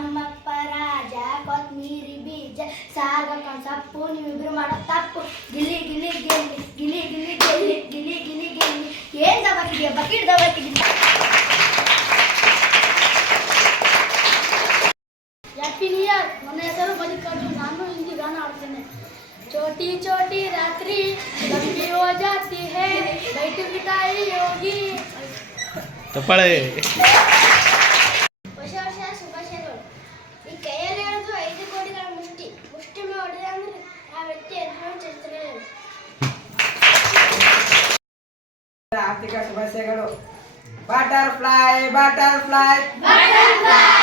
ನಮ್ಮಪ್ಪ ರಾಜ ಕೊತ್ಮೀರಿ ಬೀಜ ಸಾಗ ಸಪ್ಪು ನೀವಿಬ್ರು ಮಾಡೋ ತಪ್ಪು ಗಿಲಿ ಗಿಲಿ ಗೆಲ್ಲಿ ಗಿಲಿ ಗಿಲಿ ಗೆಲ್ಲಿ ಗಿಲಿ ಗಿಲಿ ಗೆಲ್ಲಿ ಏನ್ ದಬಾಕಿದೆಯಾ ಬಕೆಟ್ ದಬಾಕಿದೀಯ. Happy new year. ನನ್ನ ಹೆಸರು ಮಲ್ಲಿಕಾರ್ಜುನ್. ನಾನು ಹಿಂದಿ ಗಾನ ಆಡ್ತೇನೆ. छोटी छोटी रात्रि लंबी हो जाती है बैठ बिताई होगी. ತಪ್ಪಳೆ ಹೊಸ ವರ್ಷ ಶುಭಾಶಯಗಳು. ಈ ಕೈಯಲ್ಲಿ ಹಿಡಿದು 5 ಕೋಟಿಗಳ ಮುಷ್ಟಿ ಮುಷ್ಟಿಮೆ ಹೊಡೆದ ಅಂದ್ರೆ ಆ ವ್ಯಕ್ತಿ ಎದುರು ಚರಿತ್ರೆ. ಆರ್ಥಿಕ ಶುಭಾಶಯಗಳು. Butterfly butterfly butterfly